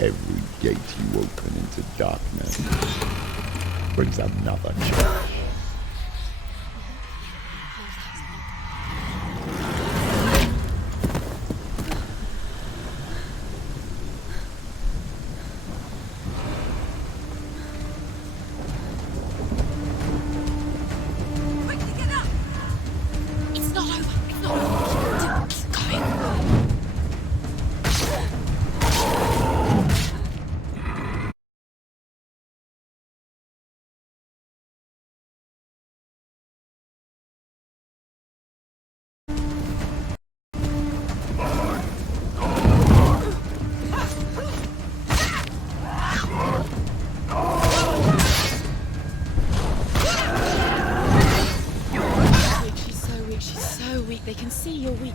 Every gate you open into darkness brings another change. They can see you're weak.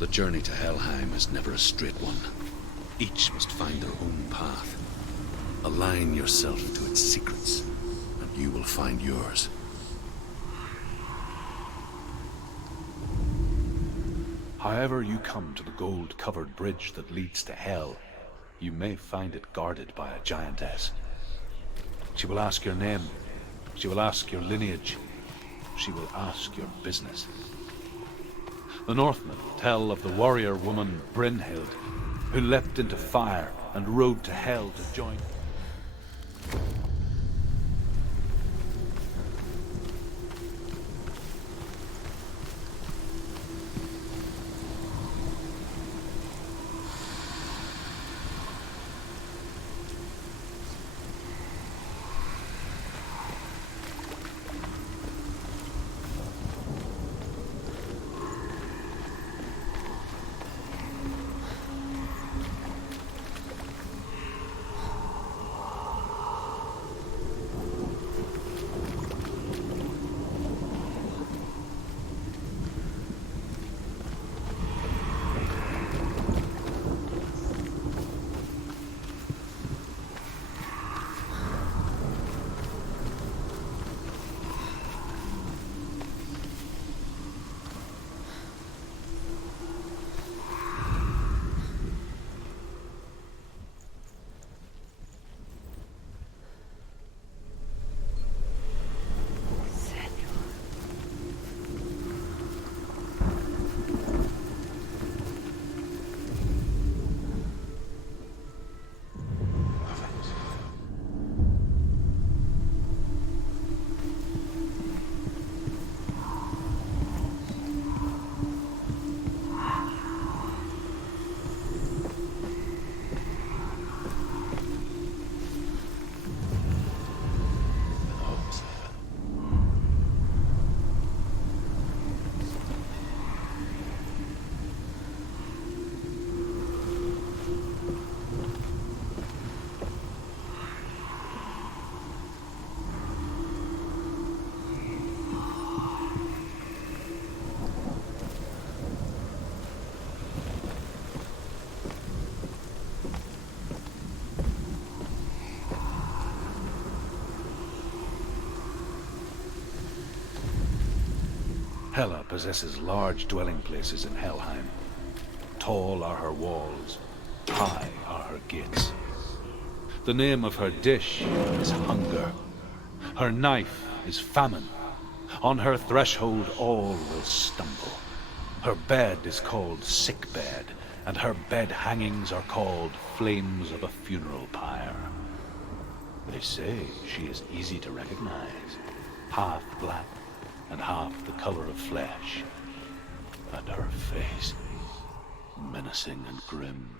The journey to Helheim is never a straight one. Each must find their own path. Align yourself to its secrets, and you will find yours. However you come to the gold-covered bridge that leads to Hell, you may find it guarded by a giantess. She will ask your name. She will ask your lineage. She will ask your business. The Northmen tell of the warrior woman Brynhild, who leapt into fire and rode to Hell to join. Hela possesses large dwelling places in Helheim. Tall are her walls, high are her gates. The name of her dish is hunger. Her knife is famine. On her threshold all will stumble. Her bed is called sick bed, and her bed hangings are called flames of a funeral pyre. They say she is easy to recognize, half black and half the color of flesh, and her face menacing and grim.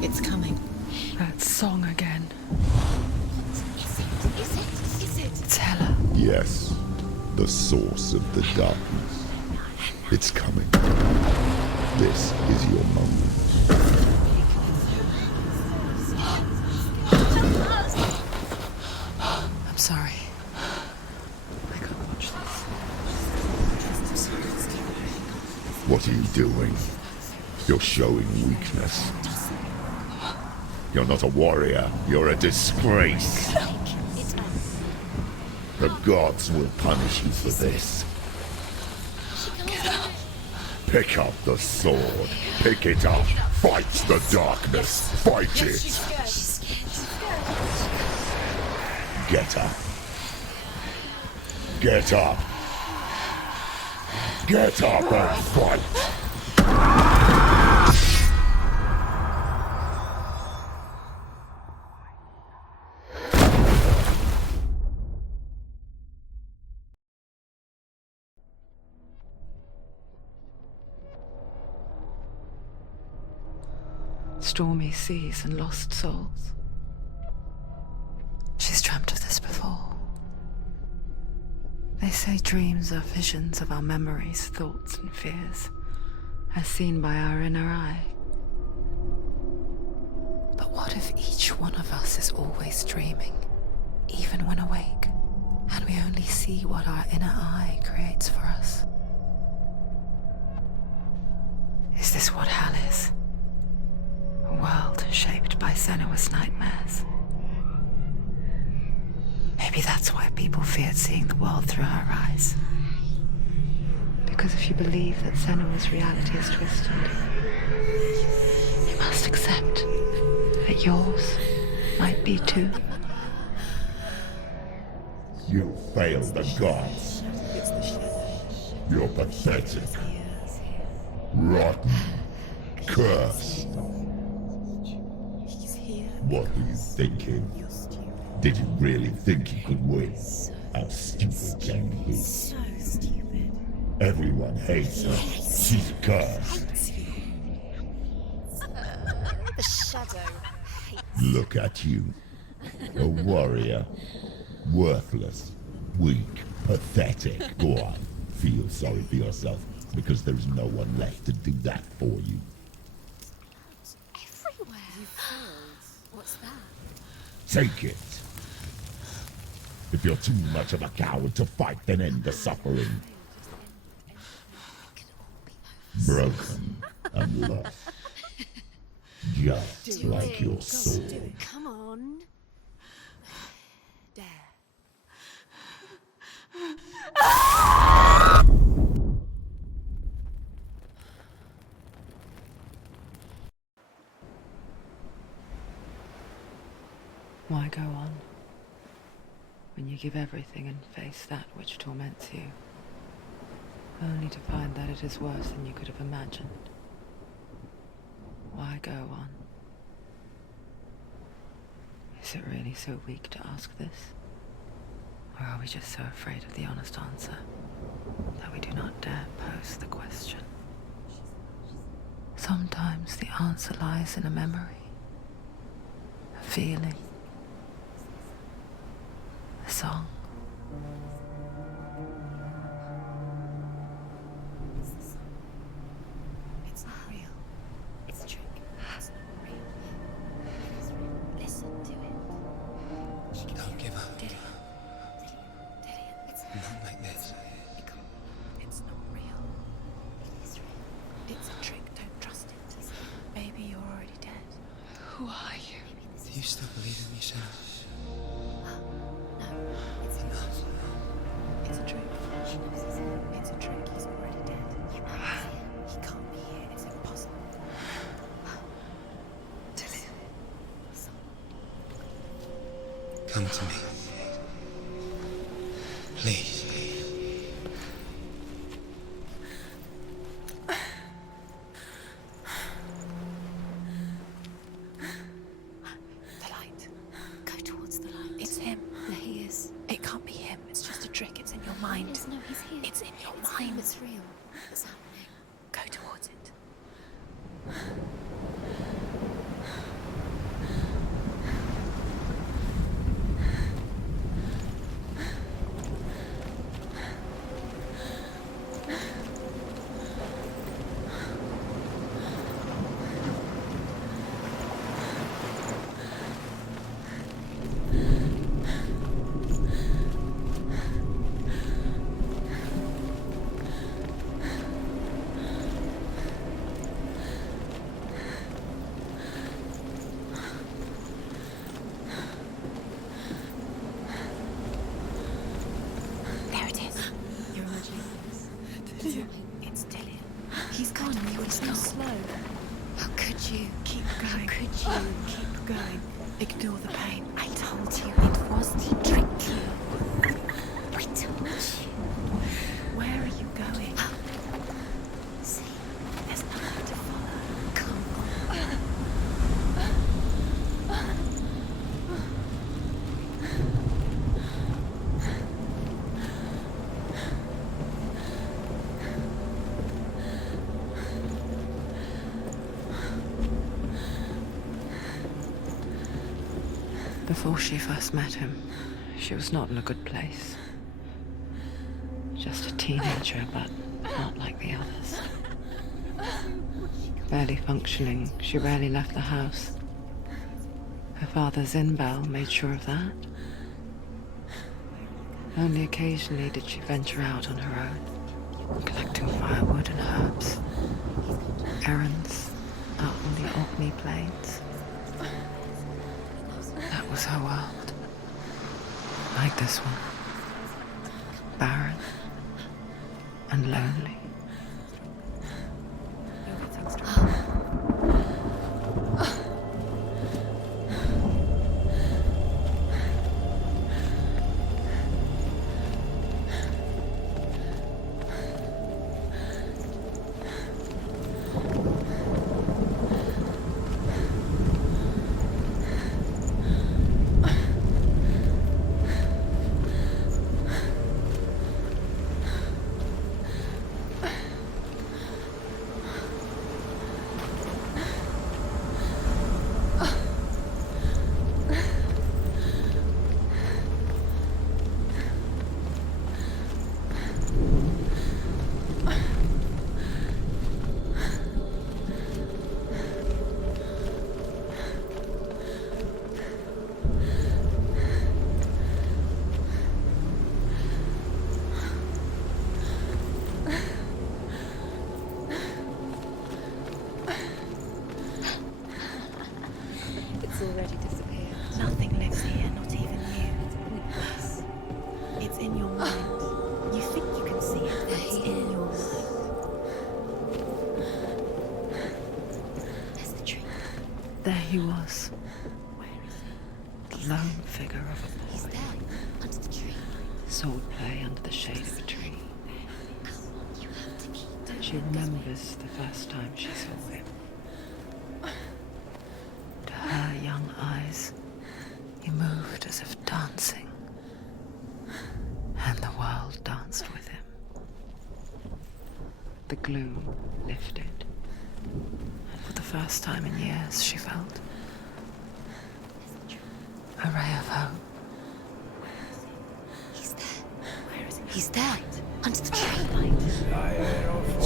It's coming. That song again. Is it? It's Hela. Yes, the source of the darkness. It's coming. This is your moment. I'm sorry. I can't watch this. What are you doing? You're showing weakness. You're not a warrior. You're a disgrace. The gods will punish you for this. Pick up the sword. Pick it up. Fight the darkness. Fight it. Get up. Get up. Get up and fight. Stormy seas and lost souls. She's dreamt of this before. They say dreams are visions of our memories, thoughts, and fears, as seen by our inner eye. But what if each one of us is always dreaming, even when awake, and we only see what our inner eye creates for us? Is this what hell is? A world shaped by Senua'S nightmares. Maybe that's why people feared seeing the world through her eyes. Because if you believe that Senua'S reality is twisted, you must accept that yours might be too. You failed the gods. You're pathetic. Rotten. Cursed. What were you thinking? Did you really think you could win? How stupid can you be? So stupid. Everyone hates her. She's cursed. The shadow hates. Look at you. A warrior. Worthless. Weak. Pathetic. Go on. Feel sorry for yourself, because there is no one left to do that for you. Everywhere. You failed. What's that? Take it. If you're too much of a coward to fight, then end the suffering. Broken and lost. Just like your soul. Come on. Dare. Why go on when you give everything and face that which torments you, only to find that it is worse than you could have imagined? Why go on? Is it really so weak to ask this? Or are we just so afraid of the honest answer that we do not dare pose the question? Sometimes the answer lies in a memory, a feeling, a song. It's not real. It's a trick. It's not real. It is real. Listen to it. Don't give up. Did it? It's Not like this. It's not real. It is real. It's a trick. Don't trust it. Maybe you're already dead. Who are you? Do you still believe in me, Sam? No, it's Enough. It's a trick. It's a trick. He's already dead. He can't be here. It's impossible. Come to me. Please. The light. Go towards the light. It's him. There he is. It can't be him. It's just a trick. It's in your mind. No, he's here. It's in your mind. It's real. It's happening. Go towards it. There it is. You're imagining this. It's Dillian. He's gone. You were so slow. How could you? Keep going. How could you? Keep going. Ignore the pain. I told you it was to trick you. I told you. Where are you going? See, there's nothing to follow. Come on. Before she first met him, she was not in a good place. Just a teenager, but not like the others. Barely functioning, she rarely left the house. Her father Zinbal made sure of that. Only occasionally did she venture out on her own, collecting firewood and herbs. Errands out on the Orkney plains. That was her world. Like this one. Barren and lonely. Already disappeared. Nothing lives here, not even you. Worse. It's in your mind. You think you can see it, but it's in your mind. There's the tree. There he was, Where is he? the lone figure of a He's boy. there, under the tree. Swordplay under the shade of a tree. Come on, you have to keep doing She remembers the first time she saw him. To her young eyes, he moved as if dancing, and the world danced with him. The gloom lifted, and for the first time in years she felt a ray of hope. He's there. Where is he? He's there, under the tree.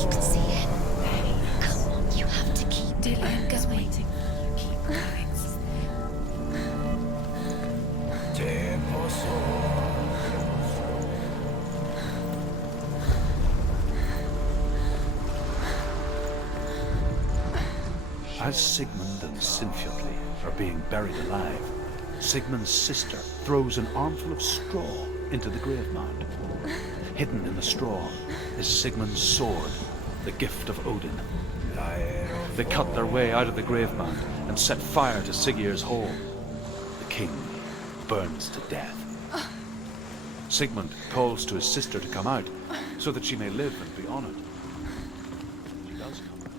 You can see him. Come on, you have to keep Dylan going. Waiting. Keep going. As Sigmund and Sinfjotli are being buried alive, Sigmund's sister throws an armful of straw into the grave mound. Hidden in the straw is Sigmund's sword, the gift of Odin. They cut their way out of the grave mound and set fire to Siggeir's hall. The king burns to death. Sigmund calls to his sister to come out so that she may live and be honored. She does come out.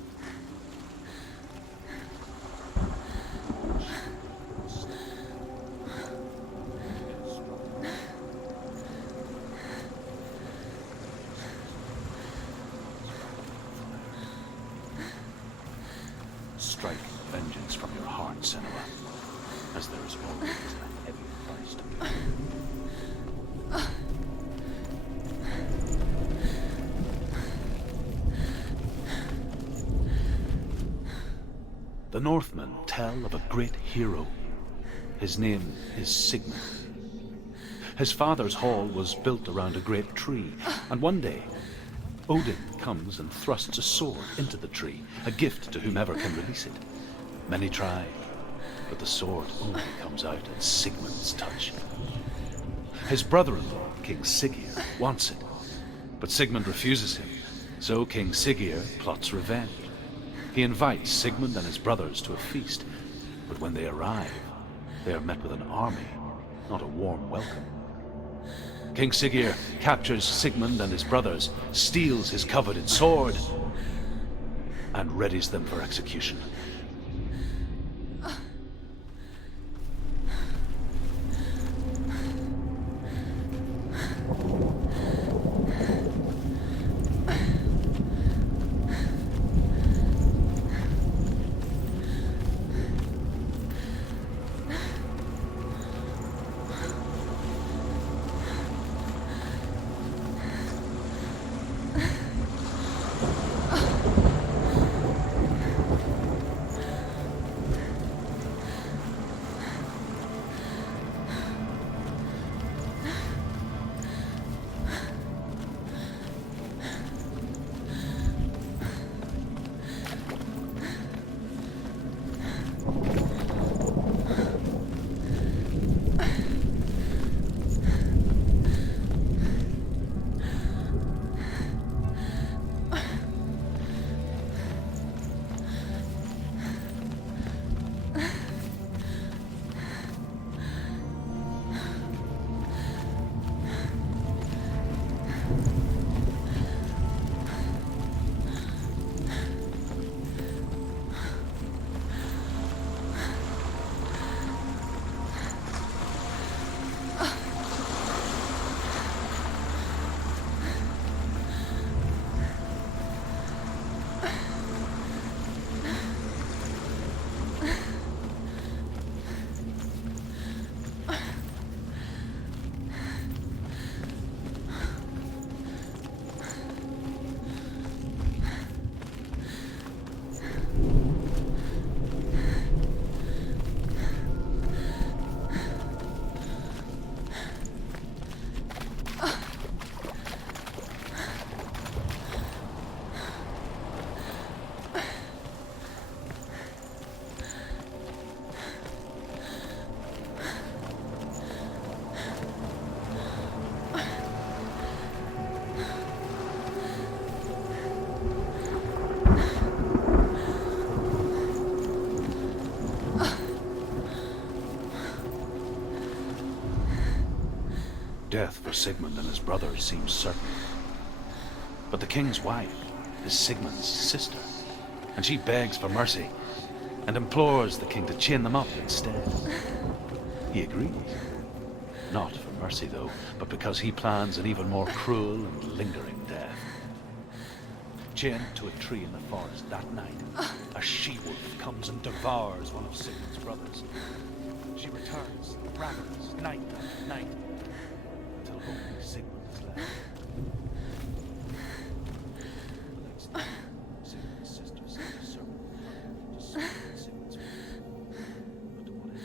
Strike vengeance from your heart, Senua, as there is always a heavy price to pay. The Northmen tell of a great hero. His name is Sigmund. His father's hall was built around a great tree, and one day, Odin comes and thrusts a sword into the tree, a gift to whomever can release it. Many try, but the sword only comes out at Sigmund's touch. His brother-in-law, King Siggeir, wants it, but Sigmund refuses him, so King Siggeir plots revenge. He invites Sigmund and his brothers to a feast, but when they arrive, they are met with an army, not a warm welcome. King Siggeir captures Sigmund and his brothers, steals his coveted sword, and readies them for execution. Death for Sigmund and his brothers seems certain. But the king's wife is Sigmund's sister, and she begs for mercy and implores the king to chain them up instead. He agrees. Not for mercy, though, but because he plans an even more cruel and lingering death. Chained to a tree in the forest that night, a she-wolf comes and devours one of Sigmund's brothers. She returns, ravens, night after night, until only Sigmund is left. The next day, Sigmund's sister sent a servant to slay Sigmund's brother. But to what end?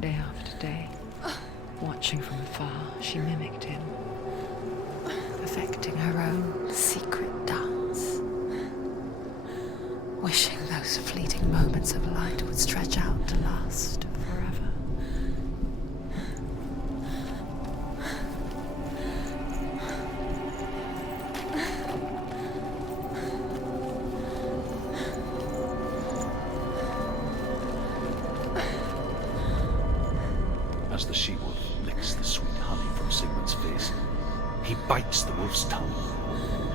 Day after day, watching from afar, she mimicked him, perfecting her own secret dance, wishing those fleeting moments of light would stretch out to last forever. As the she-wolf licks the sweet honey from Sigmund's face, he bites the wolf's tongue.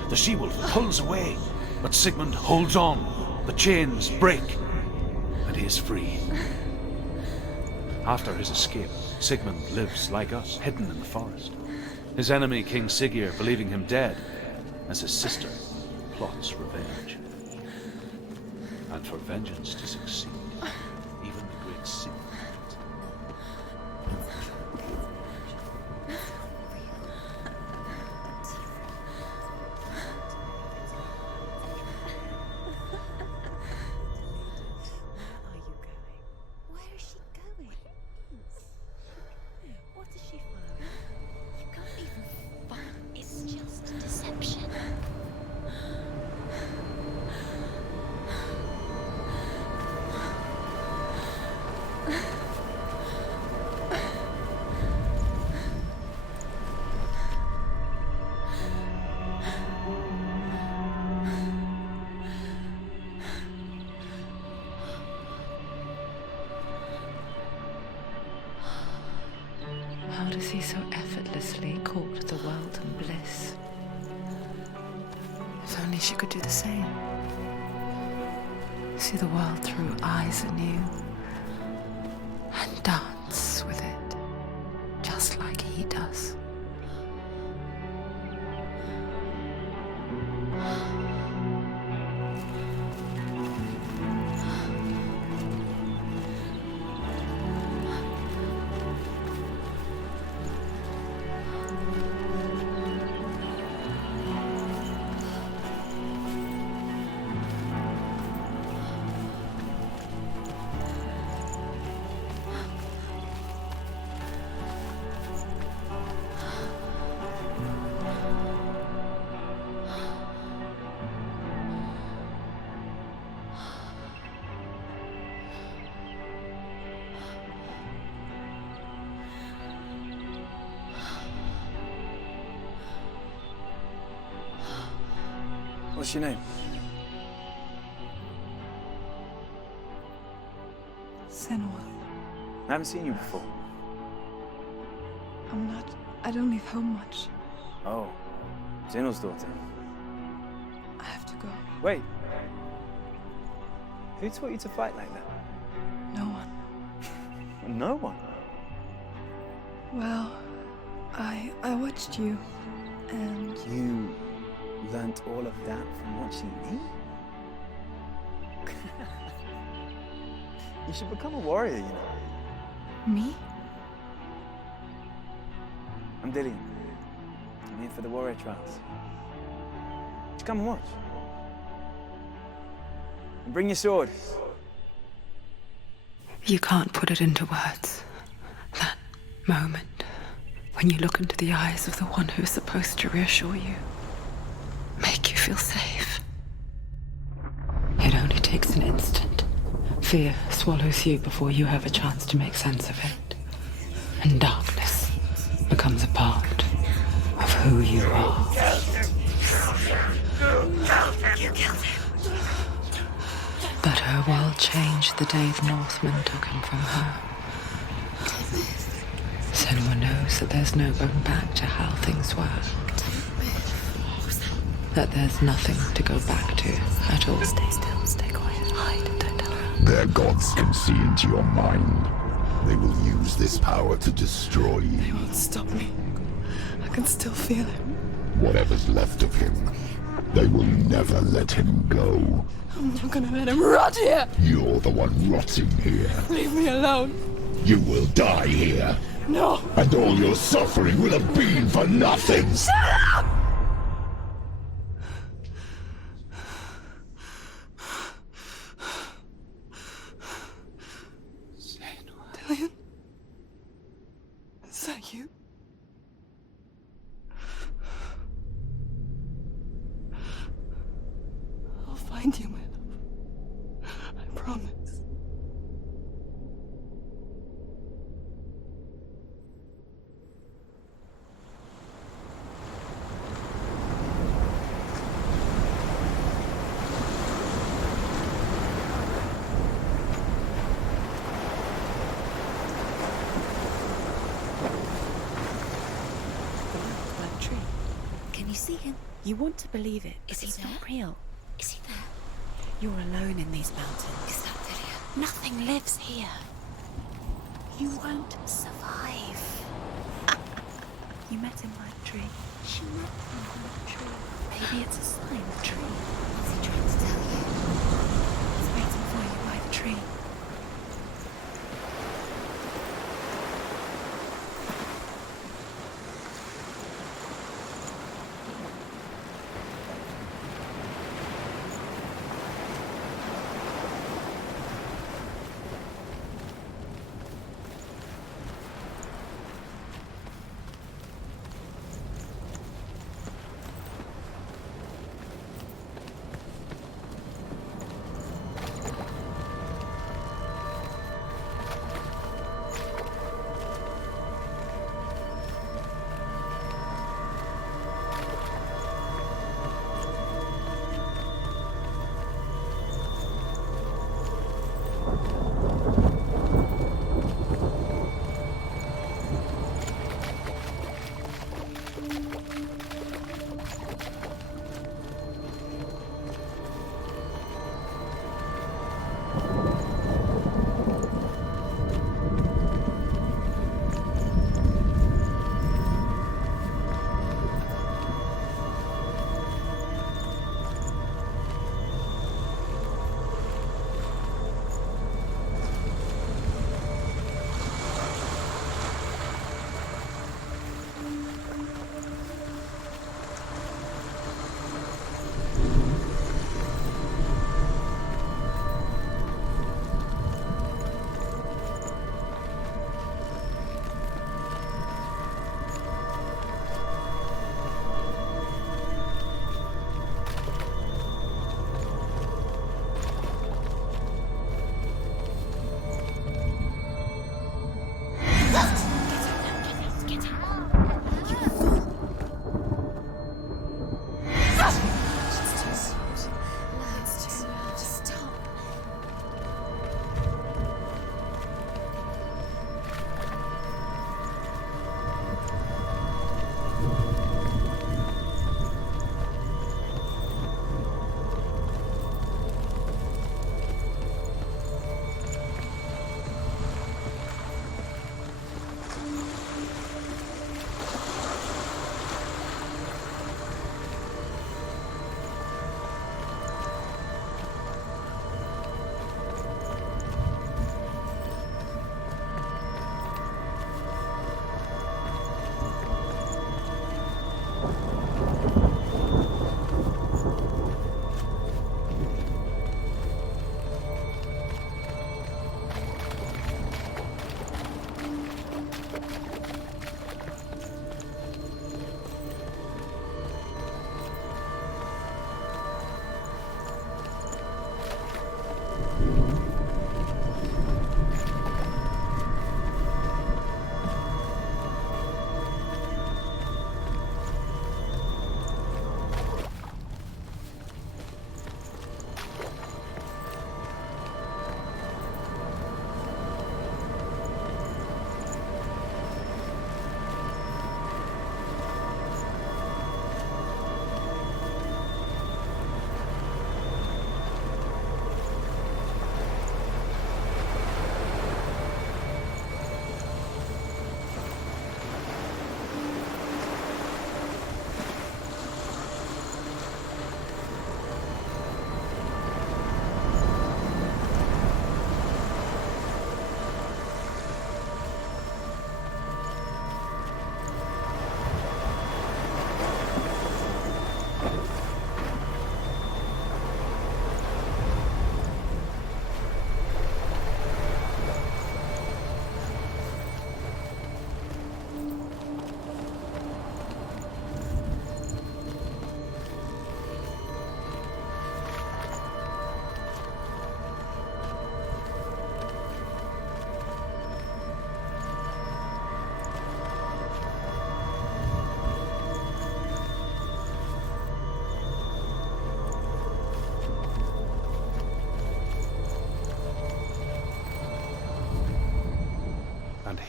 The she-wolf pulls away, but Sigmund holds on. The chains break, and he is free. After his escape, Sigmund lives like us, hidden in the forest. His enemy, King Siggeir, believing him dead, as his sister plots revenge. And for vengeance to succeed, even the great Sigmund. he so effortlessly caught the world in bliss. If only she could do the same. See the world through eyes anew and dance with it, just like he does. What's your name? Senua. I haven't seen you before. I don't leave home much. Oh, Senua'S daughter. I have to go. Wait. Who taught you to fight like that? No one. No one. Well, I watched you, and You learnt all of that from watching me? You should become a warrior, you know. me? I'm Dillian. I'm here for the warrior trials. Just come and watch. And bring your sword. You can't put it into words. That moment when you look into the eyes of the one who's supposed to reassure you, make you feel safe. It only takes an instant. Fear swallows you before you have a chance to make sense of it. And darkness becomes a part of who you are. But her world changed the day the Northmen took him from her. Senua knows that there's no going back to how things were. That there's nothing to go back to at all. Stay still, stay quiet, hide, don't tell her. Their gods can see into your mind. They will use this power to destroy you. They won't stop me. I can still feel him. Whatever's left of him, they will never let him go. I'm not gonna let him rot here. You're the one rotting here. Leave me alone. You will die here. No. And all your suffering will have been for nothing. Shut up! Dillian? Is that you? I'll find you, my love. I promise. That tree. Can you see him? You want to believe it, Is but he it's there? not real. Is he there? You're alone in these mountains. Is that Dillian? Nothing lives here. You won't survive. You met him by the tree. She met him on the tree. Maybe it's a sign, the tree. What's he trying to tell you? He's waiting for you by the tree.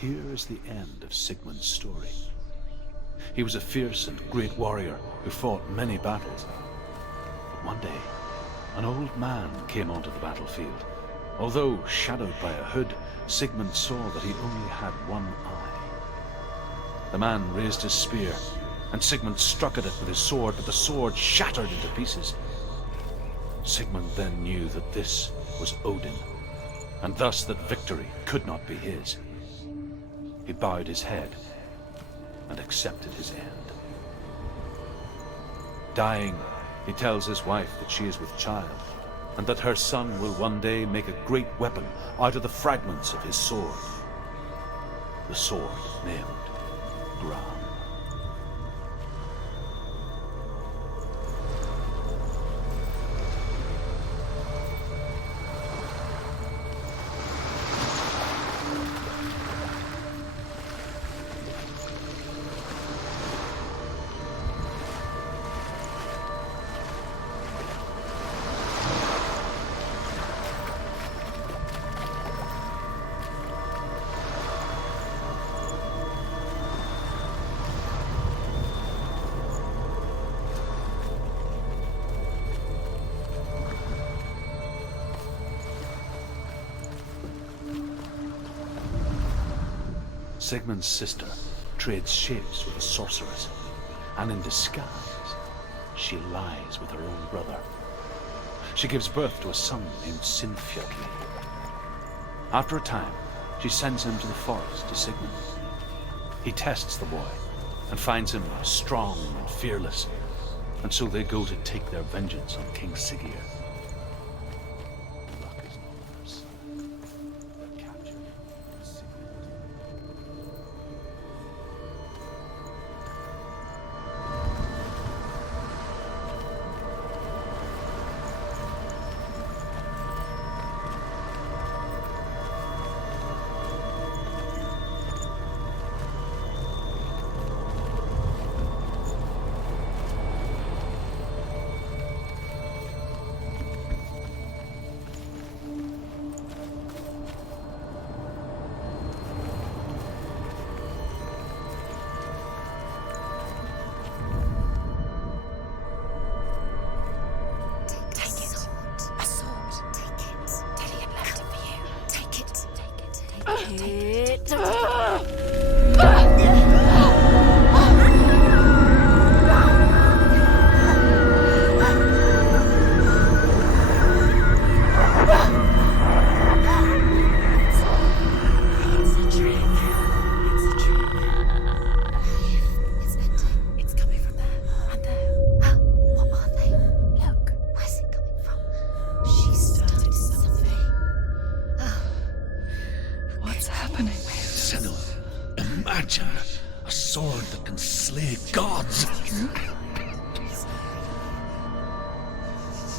here is the end of Sigmund's story. He was a fierce and great warrior who fought many battles. But one day, an old man came onto the battlefield. Although shadowed by a hood, Sigmund saw that he only had one eye. The man raised his spear, and Sigmund struck at it with his sword, but the sword shattered into pieces. Sigmund then knew that this was Odin, and thus that victory could not be his. He bowed his head and accepted his end. Dying, he tells his wife that she is with child, and that her son will one day make a great weapon out of the fragments of his sword. The sword named Gram. Sigmund's sister trades shapes with a sorceress, and in disguise, she lies with her own brother. She gives birth to a son named Sinfjotli. After a time, she sends him to the forest to Sigmund. He tests the boy and finds him strong and fearless, and so they go to take their vengeance on King Siggeir. Luck is not on their side. They're captured. Imagine a sword that can slay gods.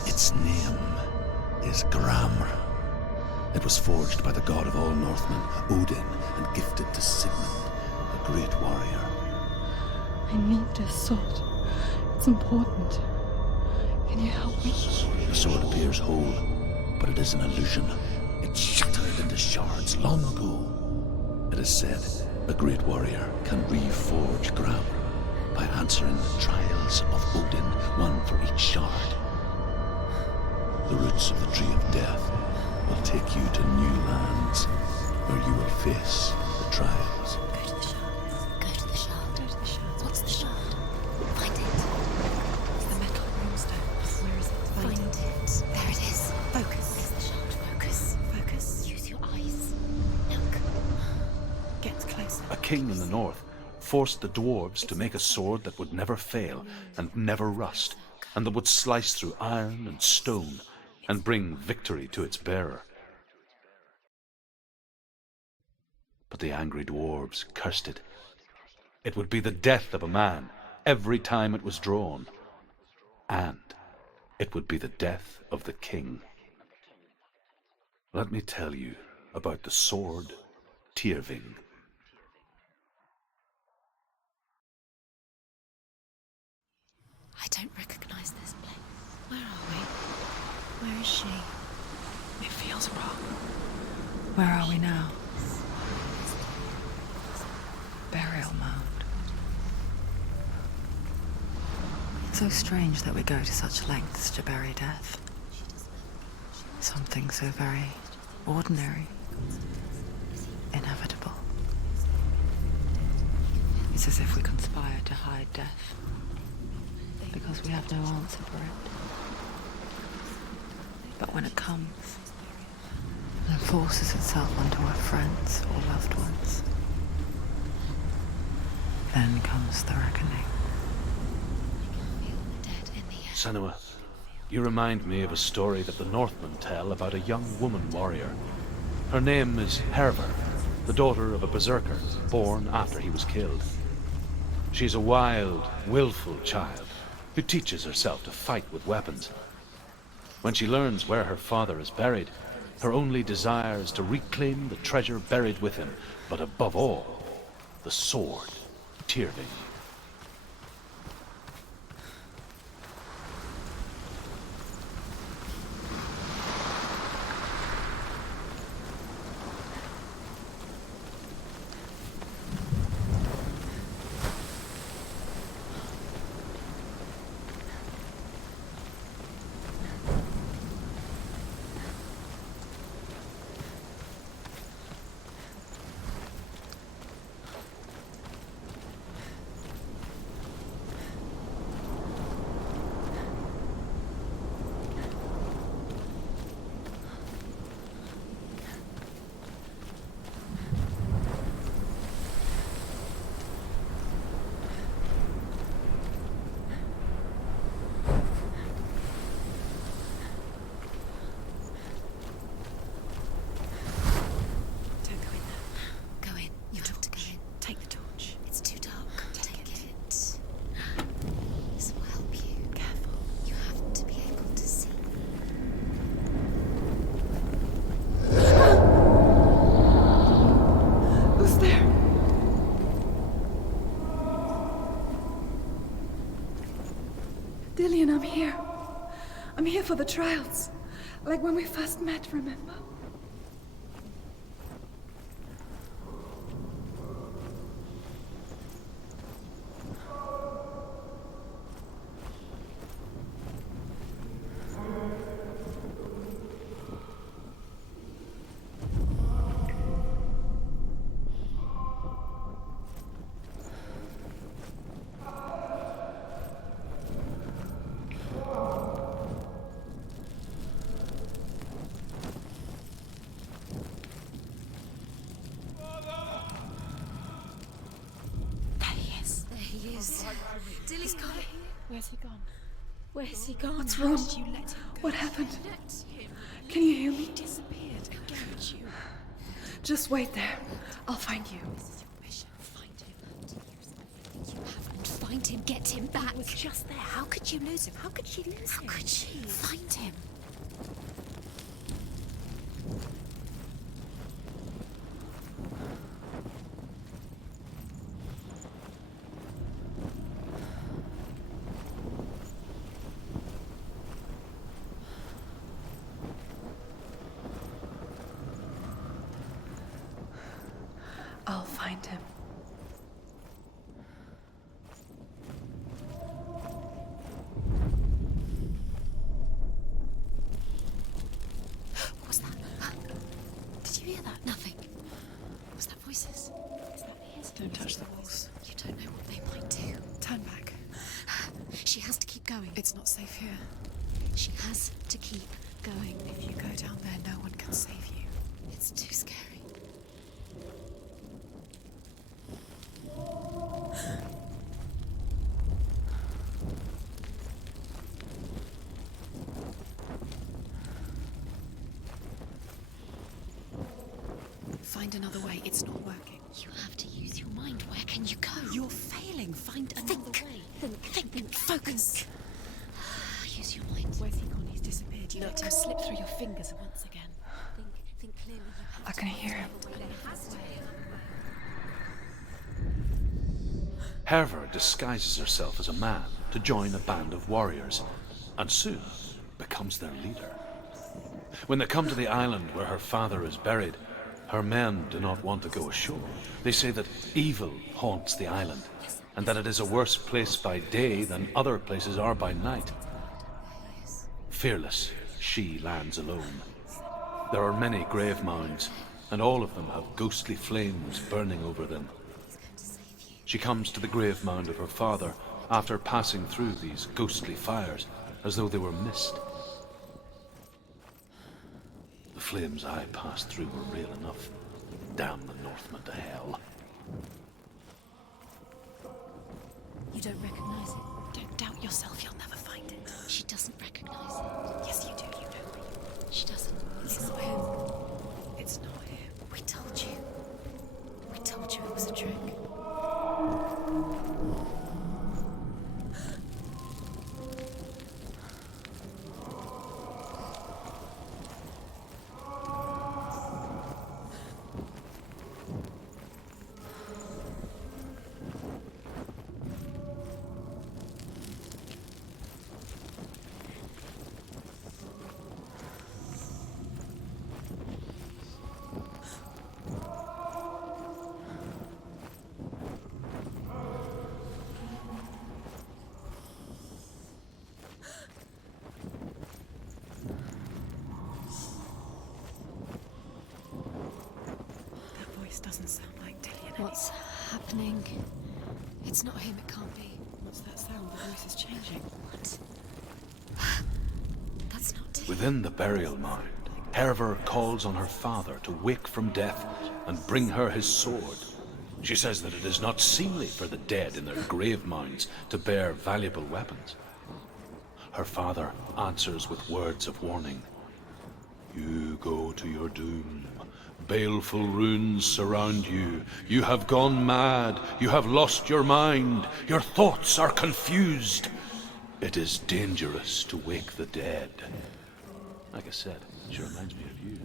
Its name is Gram. It was forged by the god of all Northmen, Odin, and gifted to Sigmund, a great warrior. I need this sword. It's important. Can you help me? The sword appears whole, but it is an illusion. It shattered into shards long ago. It is said a great warrior can reforge Gram by answering the trials of Odin, one for each shard. The roots of the Tree of Death will take you to new lands where you will face the trials. Go to the shard. Go to the shard. Go to the shard. What's the shard? Find it. It's the metal runestone. Where is it? Find it. There it is. Focus. There's the shard. Focus. Focus. Use your eyes. Look. Get closer. A king in the north forced the dwarves to make a sword that would never fail and never rust, and that would slice through iron and stone and bring victory to its bearer. But the angry dwarves cursed it. It would be the death of a man every time it was drawn, and it would be the death of the king. Let me tell you about the sword Tyrving. I don't recognize this place. Where are we? Where is she? It feels wrong. Where are we now? So strange that we go to such lengths to bury death. Something so very ordinary, inevitable. It's as if we conspire to hide death, because we have no answer for it. But when it comes, and forces itself onto our friends or loved ones, then comes the reckoning. Senua, you remind me of a story that the Northmen tell about a young woman warrior. Her name is Herver, the daughter of a berserker, born after he was killed. She's a wild, willful child who teaches herself to fight with weapons. When she learns where her father is buried, her only desire is to reclaim the treasure buried with him, but above all, the sword, Tyrving. Dillian, I'm here. I'm here for the trials. Like when we first met, remember? Dilly's gone. Where's he gone? Where's he gone? What's How wrong? did you let him go? What happened? Let him. Can you hear me? He disappeared again. You. Just wait there. I'll find you. This is your mission. Find him. You haven't. Find him. Get him back. He was just there. How could you lose him? How could she lose him? How could she? Find him. I'll find him. What was that? Did you hear that? Nothing. Was that voices? Is that his? Don't touch the walls. You don't know what they might do. Turn back. She has to keep going. It's not safe here. She has to keep going. If you go down there, no one can save you. It's too scary. Find another way. It's not working. You have to use your mind. Where can you go? You're failing. Find another way. Think. Focus. Use your mind. Where's he gone? He's disappeared. You let him slip through your fingers once again. Think clearly. I can hear him. Herver disguises herself as a man to join a band of warriors, and soon becomes their leader. When they come to the island where her father is buried, her men do not want to go ashore. They say that evil haunts the island, and that it is a worse place by day than other places are by night. Fearless, she lands alone. There are many grave mounds, and all of them have ghostly flames burning over them. She comes to the grave mound of her father after passing through these ghostly fires, as though they were mist. The flames I passed through were real enough. Damn the Northmen to hell. You don't recognize it. Don't doubt yourself, you'll never find it. She doesn't recognize it. Yes, you do, you know. She doesn't. It's not him. It's not him. We told you. We told you it was a trick. Doesn't sound like Dillian. What's happening? It's not him, it can't be. What's that sound? The voice is changing. What? That's not Dillian. Within the burial mound, Herver calls on her father to wake from death and bring her his sword. She says that it is not seemly for the dead in their grave mounds to bear valuable weapons. Her father answers with words of warning. You go to your doom. Baleful runes surround you. You have gone mad. You have lost your mind. Your thoughts are confused. It is dangerous to wake the dead. Like I said, she reminds me of you.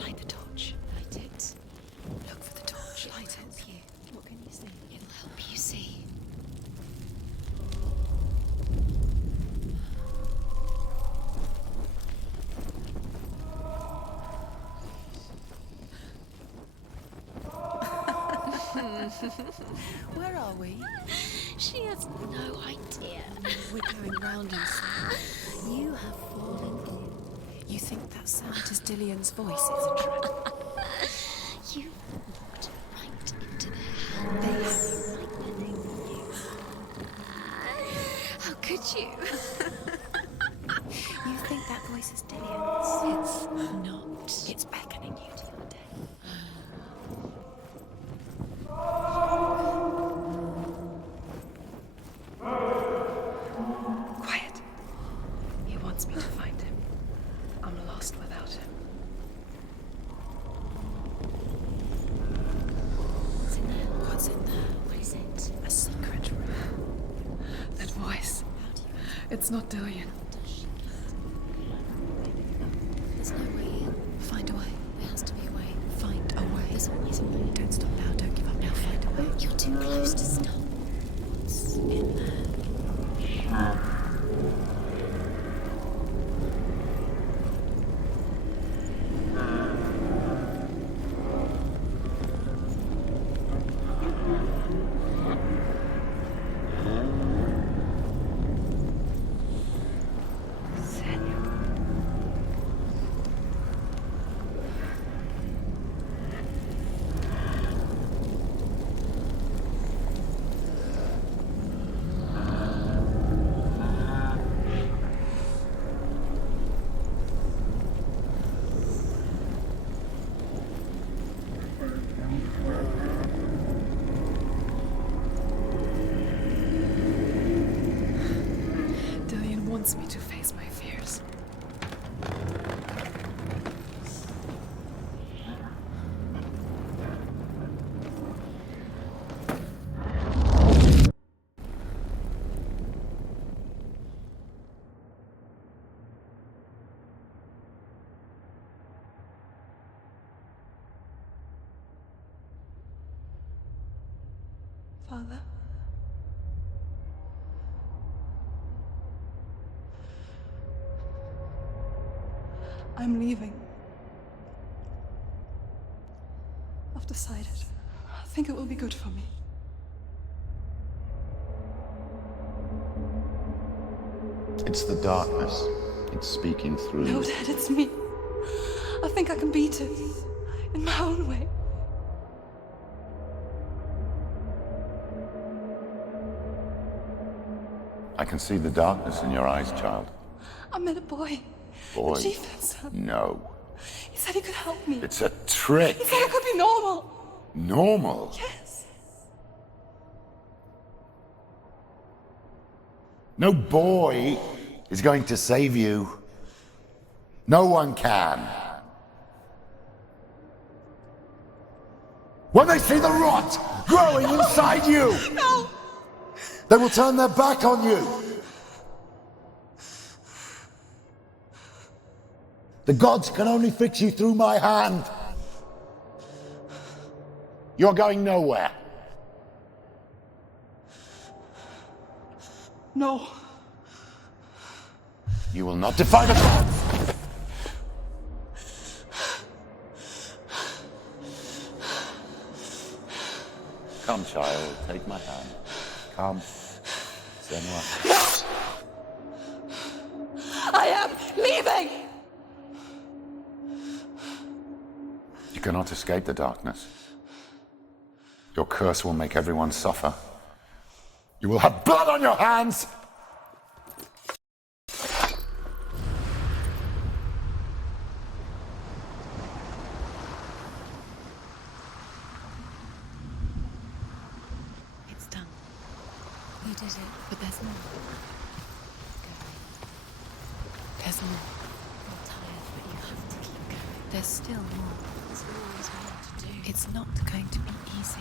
Light the torch. Light it. Look for the torch. Light it. Help you. What can you see? It'll help you see. Where are we? She has no idea. We're going round in circles. You have fallen in. You think that sound is Dillian's voice? It's a trap. You walked right into their hands. They are frightening you. How could you? You think that voice is Dillian's? It's not. It's beckoning you to your death. Quiet. He wants me to find him. I'm What's in there? What is it? A secret room. That voice. It's not Dillian. There's no way in. Find a way. There has to be a way. Find a way. There's always a way. Don't stop now. Don't give up now. Find a way. You're too close to stop. What's in there? Dillian wants me to face my fears. Father? I'm leaving. I've decided. I think it will be good for me. It's the darkness. It's speaking through No, you. Dad, it's me. I think I can beat it. In my own way. I can see the darkness in your eyes, child. I met a boy. Boy. The chief answered. No. He said he could help me. It's a trick. He said I could be normal. Normal. Yes. No boy is going to save you. No one can. When they see the rot growing inside you, No! they will turn their back on you. The gods can only fix you through my hand. You're going nowhere. No. You will not defy the gods. Come, child, take my hand. Come. Senua. I am leaving! You cannot escape the darkness. Your curse will make everyone suffer. You will have blood on your hands! It's done. You did it, but there's more. There's more. You're tired, but you have to keep going. There's still more. There's always more to do. It's not going to be easy.